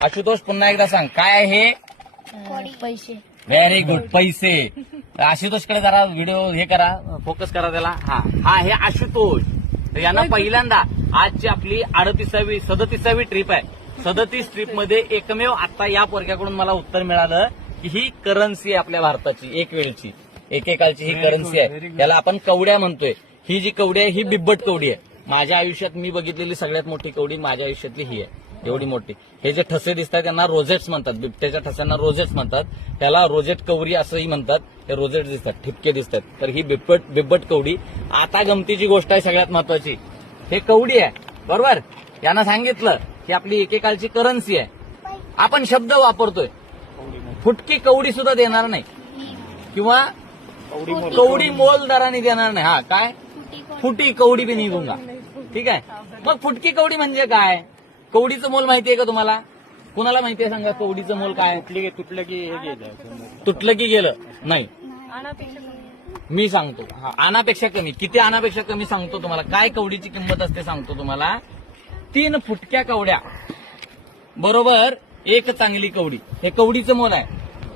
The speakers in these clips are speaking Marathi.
आशुतोष पुन्हा एकदा सांग काय आहे हे? पैसे. व्हेरी गुड, पैसे. आशुतोषकडे जरा व्हिडिओ हे करा, फोकस करा त्याला. हा हे आशुतोष. तर यांना पहिल्यांदा आजची आपली 37वी ट्रिप आहे. 37 ट्रिप मध्ये एकमेव आता या पोरक्याकडून मला उत्तर मिळालं की ही करन्सी आहे आपल्या भारताची, एक वेळची एकेकाळची ही करन्सी आहे. याला आपण कवड्या म्हणतोय. ही जी कवडी आहे ही बिब्बट कवडी आहे. माझ्या आयुष्यात मी बघितलेली सगळ्यात मोठी कवडी माझ्या आयुष्यातली ही आहे, एवढी मोठी. हे जे ठसे दिसतात त्यांना रोजेट्स म्हणतात. बिबट्याच्या ठस्यांना रोजेट्स म्हणतात. त्याला रोजेट कवरी असंही म्हणतात. हे रोजेट्स दिसतात, ठिपके दिसतात. तर ही बिब्बट कवडी. आता गमतीची गोष्ट आहे सगळ्यात महत्वाची, हे कवडी आहे बरोबर. यांना सांगितलं की आपली एकेकाळची करन्सी आहे. आपण शब्द वापरतोय, फुटकी कवडी सुद्धा देणार नाही किंवा कवडी मोल दराने देणार नाही. हा काय फुटी कवडी बी नाही दूंगा. ठीक आहे. मग फुटकी कवडी म्हणजे काय? कवडीचं मोल माहिती आहे का तुम्हाला? कुणाला माहिती आहे सांगा कवडीचं मोल काय? तुटलं की गेलं नाही. मी सांगतो. आनापेक्षा कमी. किती आनापेक्षा कमी सांगतो तुम्हाला. काय कवडीची किंमत असते सांगतो तुम्हाला. 3 फुटक्या कवड्या बरोबर एक चांगली कवडी, हे कवडीचं मोल आहे.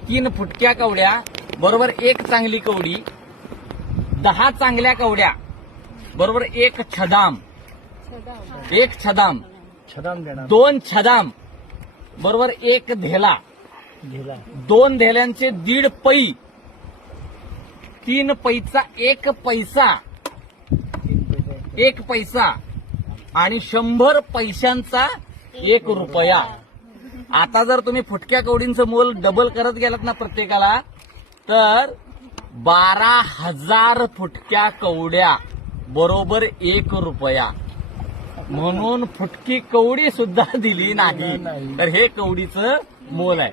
3 फुटक्या कवड्या बरोबर एक चांगली कवडी. 10 चांगल्या कवड्या बरोबर एक छदाम. 2 छदाम बरोबर एक धेला. 2 धेल्यांचे 1.5 पै. 3 पैचा 1 पैसा. 1 पैसा आणि 100 पैशांचा 1 रुपया. आता जर तुम्ही फुटक्या कवडींचं मोल डबल करत गेलात ना प्रत्येकाला, तर 12,000 फुटक्या कवड्या बरोबर 1 रुपया. म्हणून फुटकी कवडी सुद्धा दिली नाही. तर हे कवडीचं मोल आहे.